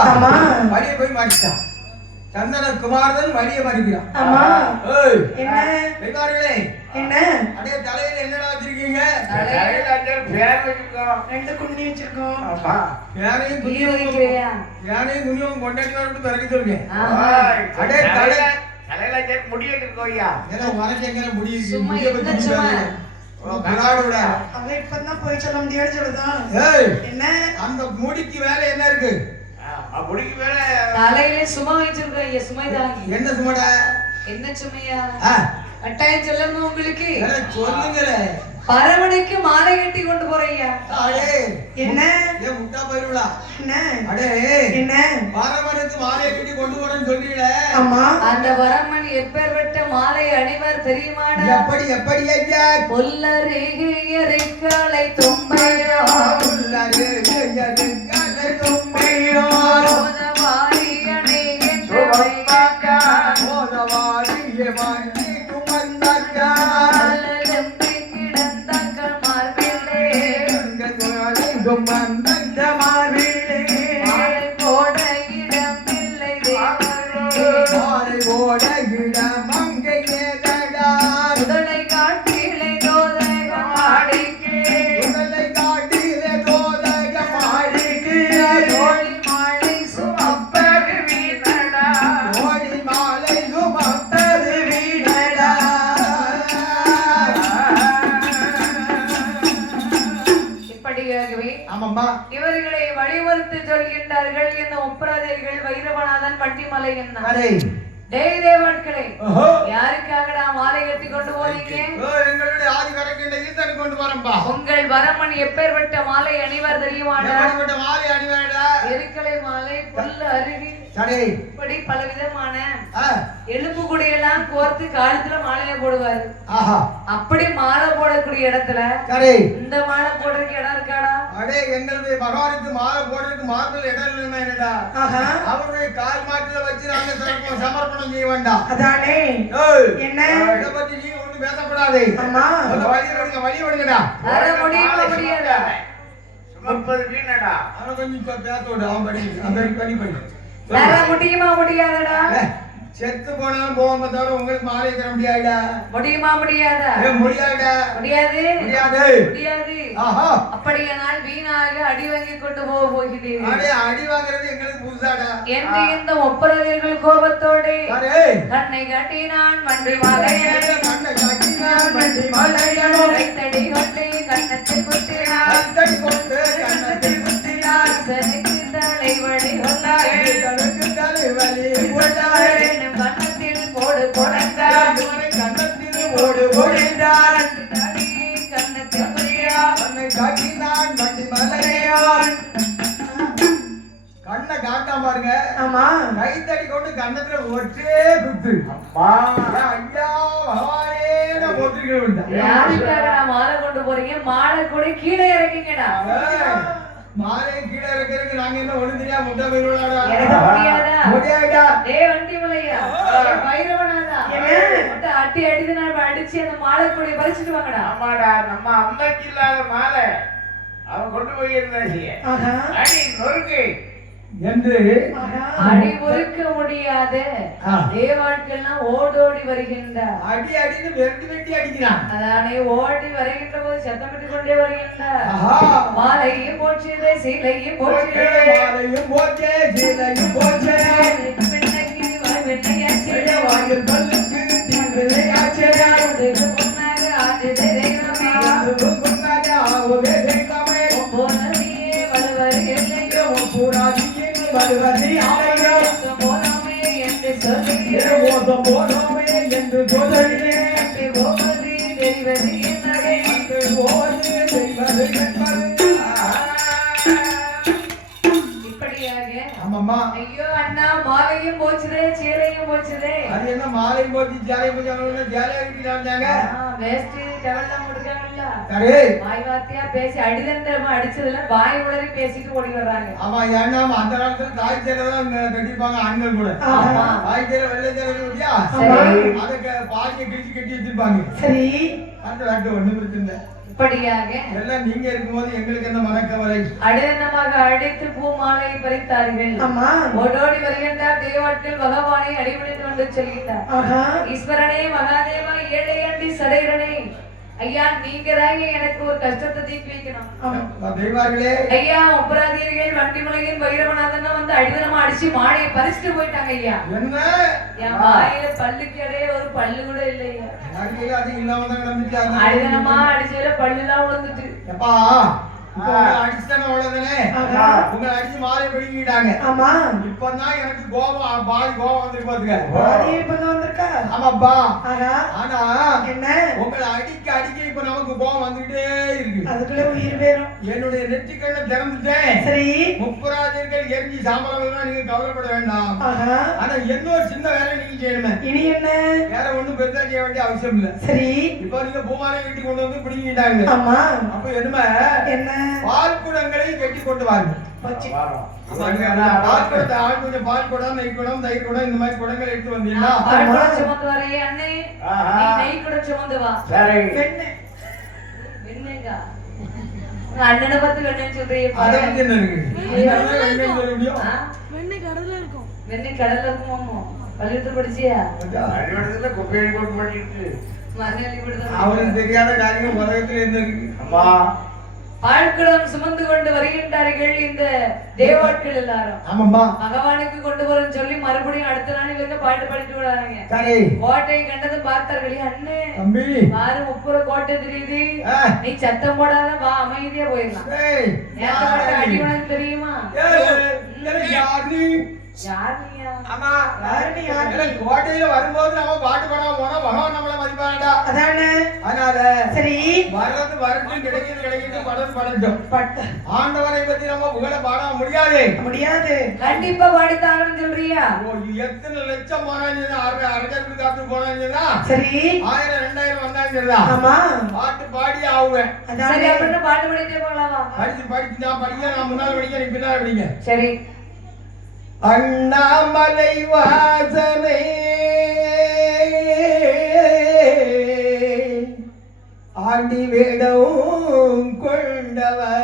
ஆமா. மடிய போய் மாட்டிட்டான் சந்தன குமாரன் மடிய மாட்டிக்கிறான். ஆமா. ஏய் என்ன? அடே தலையில என்னடா வச்சிருக்கீங்க? தலையில பேர் வச்சிருக்கோம். ரெண்டு குண்ணி வச்சிருக்கோம். ஆமா. கொண்டாடி வரட்டு பிறகு சொல்லுங்க தலை- தலையில அங்கே முடி வச்சிருக்கோம் ஐயா. ஏன்னா முடியுது சும்மா முடிய விட. அவன் இப்பதான் போய் சொல்ல முடியாது சொல்லுதான் ஏய் என்ன? அந்த முடிக்கு வேலை என்ன இருக்கு? முடிக்கு மேல. தலையில சும்மா வச்சிருக்கோம் ஐயா சுமை தாங்கி என்ன சுமடா? என்ன சுமையா? கட்டாயம் சொல்லணும் உங்களுக்கு? சொல்லுங்களே. பரவனுக்கு மாலை கட்டி கொண்டு போறையா என்ன? ஏன் முட்டா போயிருவா என்ன? அடே. என்ன? பாரமனுக்கு மாலையை கட்டி கொண்டு போறேன்னு சொல்றீங்கள. ஆமா அந்த வரமன் எப்பேற்பட்ட மாலை அணிவர் தெரியுமாடா? எப்படி எப்படி ஐயா? ஐயது, கலை தும்பையோ. ஒப்பராதர்கள் வைரவநாதன் வண்டிமலை என்ன? டேய் யாருக்காகடா மாலை கட்டி கொண்டு போறீங்க எங்களுடைய ஆதி கரக்கின்ற ஈசனை கொண்டு வரம்பா. உங்கள் வரமன் எப்பேற்பட்ட மாலை அணிவார் தெரியுமாடா? மாலை அணிவேடா எருக்கலை மாலை புல்ல அருவி சரி. இப்படி பல விதமான எலும்பு குடையெல்லாம் கோர்த்து காலத்துல மாலையை போடுவாரு. ஆஹா. அப்படி மாலை போடக்கூடிய இடத்துல சரி. இந்த மாலை போடுறதுக்கு இடம் இருக்காடா? அடே எங்களுடைய பகவானுக்கு மாலை போடுறதுக்கு மார்பிள் இடம் இல்லைன்னா என்னடா? அவருடைய கால் மாட்டுல வச்சு நாங்க சமர்ப்பணம் செய்ய வேண்டாம். அதானே. என்ன? இதை பத்தி நீ ஒண்ணும் பேசக்கூடாது. ஆமா வழி விடுங்க வழி விடுங்கடா. வர முடியுமா முடியாதா? சுமப்பது வீணடா அவனை கொஞ்சம் பேச விடு அவன் படி அவன் பண்ணி படி வர முடியுமா முடியாதடா? செத்து போனாலும் போகாம தவிர உங்களுக்கு மாலை தர முடியாதுடா. முடியுமா முடியாதா? முடியாது. முடியாது. முடியாது. ஆஹா. அப்படியானால் வீணாக அடி வாங்கி கொண்டு போக போகிறீர்கள் அடே வாங்குறது எங்களுக்கு புதுசாடா. என்று இந்த ஒப்பரவர்கள் கோபத்தோடு கண்ணை காட்டினான் மண்டி மலையை கண்ணை கட்டினான் வண்டி மலையனோ கைத்தடி கொண்டு கண்ணத்தில் குத்தினான். கண்ணத்தில் குத்தினான். சருக்கு தலை வழி கொண்டாய் கண்ணத்தில் போடு கொண்டான் கண்ணத்தில் ஓடு கண்ணை காட்டினான் வண்டி மலையான் கண்ணை காட்டாம பாருங்க. ஆமா. கைத்தடி கொண்டு கண்ணத்துல ஒற்றே குத்து. அம்மா ஐயா பகவானே நான் மாலை கொண்டு போறீங்க? மாலை கூட கீழே இறக்கிங்கடா. மாலை கீழே இருக்கிறதுக்கு நாங்க என்ன ஒண்ணு தெரியாம முட்டை போயிருவாடா எனக்கு முடியாதா முடியாதா டே வண்டி மலையா பைரவனாதா? அட்டி அடித்து நான் அடிச்சு அந்த மாலை கொடி பறிச்சுட்டு வாங்கடா. ஆமாடா நம்ம அம்மைக்கு இல்லாத மாலை. அவன் கொண்டு போயிருந்தாச்சு ஆஹா. அடி நொறுக்கு. என்று அடி ஒருக்க முடியாத. தேவாட்கள்லாம் ஓடோடி வருகின்றார் அடி அடின்னு வெட்டி வெட்டி அடிக்கிறான். அதானே ஓடி வருகின்ற போது சத்தமிட்டு கொண்டே வருகின்றார் ஆஹா. மாலையும் போச்சுதே சீலையும் போச்சுதே மாலையும் போச்சே சீலையும் போச்சே பெண்ணைக்கு வெண்ணையாச்சு வாயில் பல்லுக்கு தீவிரை ஆச்சரியா பொன்னாக ஆடுதே தெய்வமே. முன்னாடி ஆகுதே தெய்வமே போனதியே வருவர் எல்லையோ பூராதியின் வருவதி ஆலையோ போனோமே என்று ஓதம் என்று தெரிவது ஓது என்பது. இப்படியாக ஆமாம்மா. ஐயோ அண்ணா மாலையும் போச்சுதே சீலையும் போச்சுதே அது என்ன மாலை போச்சு ஜாலை போச்சு ஜாலியா இருக்கிறாங்க வேஸ்ட் டெவல்லாம் கொடுக்காங்கல்ல சரி வாய் வார்த்தையா பேசி அடிதண்டமா அடிச்சதுல வாய் உளறி பேசிட்டு ஓடி வர்றாங்க. ஆமா ஏன்னா அந்த காலத்துல தாய் சேலை தான் கட்டிருப்பாங்க ஆண்கள் கூட. ஆமா. தாய் சேலை வெள்ளை இல்லையா சரி. அதை க- பாதியை கிழிச்சு கட்டி வச்சிருப்பாங்க. சரி. அந்த நாட்டு ஒண்ணு பிரச்சனை. இப்படியாக எல்லாம் நீங்க இருக்கும்போது எங்களுக்கு என்ன மனக்கவலை? அடையனமாக அழைத்து பூ மாலை பறித்தார்கள். ஆமா. ஓடோடி வருகின்றார் தேவாட்கள் பகவானை அடிபணித்து கொண்டு செல்கின்றார். ஆஹா. ஈஸ்வரனே மகாதேவா ஏழையண்டி சடையரனே. ஐயா நீங்க தாங்க எனக்கு ஒரு கஷ்டத்தை தீர்த்து வைக்கணும் ஐயா ஒப்பராதிகள் வண்டிமலையின் வைரவநாதன் வந்து அடிதனமா அடிச்சு மாலையை பறிச்சுட்டு போயிட்டாங்க ஐயா. என்ன? என் வாயில பல்லுக்கு இடையே ஒரு பல்லு கூட இல்லையா அடிதனமா அடிச்சதுல விழுந்துட்டு அடிச்சு மாலை பிடிக்கிட்டாங்க ஆமா. இப்பதான் எனக்கு கோபம் பாதி கோபம் வந்துருக்கு பாத்துக்க. பாதி இப்பதான் வந்திருக்கா? ஆமாப்பா. ஆஹா. ஆனா என்ன? உங்களை அடிக்க அடிக்க இப்ப நமக்கு கோபம் வந்துகிட்டே அதுக்குள்ள உயிர் வேணும். என்னுடைய நெற்றிக்கண்ணை திறந்துட்டேன். சரி. முப்பராஜர்கள் எரிஞ்சு சாம்பலம் நீங்க கவலைப்பட வேண்டாம். ஆஹா. ஆனா என்ன ஒரு சின்ன வேலை நீங்க செய்யணுமே. இனி என்ன? வேற ஒண்ணும் பெருசா செய்ய வேண்டிய அவசியம் இல்ல. சரி. இப்போ நீங்க பூமாலை கட்டி கொண்டு வந்து பிடிங்கிட்டாங்க ஆமா. அப்ப என்னமே என்ன? பால் குடங்களை கட்டி கொண்டு வாங்க. பால் குடத்தை ஆள் கொஞ்சம் பால் குடம் நெய் குடம் தயிர் குடம் இந்த மாதிரி குடங்களை எடுத்து வந்தீங்கன்னா. சுமந்து வரே அண்ணே. ஆஹா. நீ நெய் கூட சுமந்து வா. சரி. பெண்ணு. வெண்ணெய்க்கா அண்ணனை பார்த்து வெண்ணெய் சொல்றீங்க அதை பாரு. பத்தி என்ன இருக்கு? சொல்ல முடியும்? ஆ? வெண்ணெய் கடல்ல இருக்குமாமோ பள்ளிக்கூடத்துல படிச்சியா? அடிவடத்துல குப்பையை போட்டு பண்ணிட்டு அவனுக்கு தெரியாத காரியம் உலகத்துல என்ன இருக்கு? அம்மா பாழ்குடம் சுமந்து கொண்டு வருகின்றார்கள் இந்த தேவாட்கள் எல்லாரும். ஆமாம்பா பகவானுக்கு கொண்டு போறேன்னு சொல்லி மறுபடியும் அடுத்த நாள் இவங்க பாட்டு பாடிட்டு விடாங்க சரி. கோட்டையை கண்டதும் பார்த்தார்கள் அண்ணே தம்பி. பாரு முப்புற கோட்டை தெரியுது. நீ சத்தம் போடாத வா அமைதியா போயிடலாம். தெரியுமா? கோட்டையில வரும்போது நம்ம பாட்டு பாடாம போனா பகவான் நம்மள மதிப்பாண்டா அதானே? அதனால சரி. வர்றது வரட்டும் கிடைக்கிறது கிடைக்கிறது படம் படட்டும் ஆண்டவரை பத்தி நம்ம புகழ பாட முடியாது. முடியாது. கண்டிப்பா பாடித்தாங்கன்னு சொல்றியா? ஓ, எத்தனை லட்சம் போனாங்க அரசருக்கு காத்து போனாங்கன்னா சரி. ஆயிரம் ரெண்டாயிரம் வந்தாங்க ஆமா. பாட்டு பாடி ஆகுவேன். பாட்டு பாடிட்டே போகலாமா? படிச்சு படிச்சு நான் படிக்க நான் முன்னால் படிக்க நீ பின்னால் சரி. அண்ணாமலை வாசனை. ஆண்டி வேடவும் கொண்டவர்.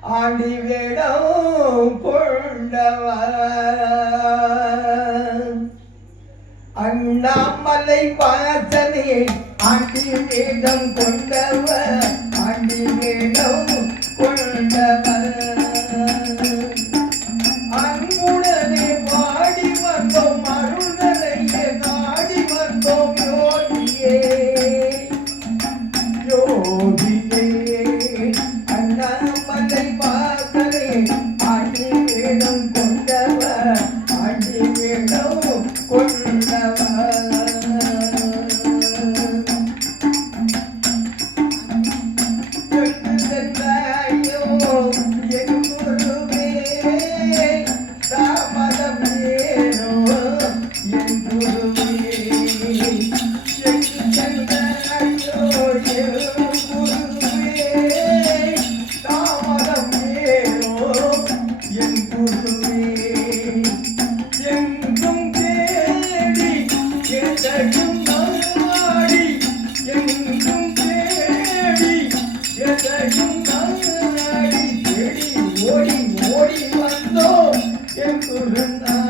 ஆண்டி வேடவும் கொண்டவர். அண்ணாமலை வாசனை ஆண்டி வேடம் கொண்டவர். ஆண்டி வேடம் கொண்டவர். என் குருநாதா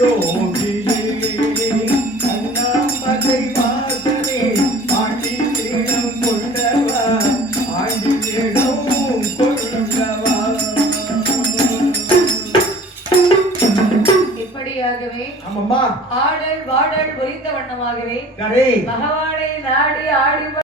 귀여워.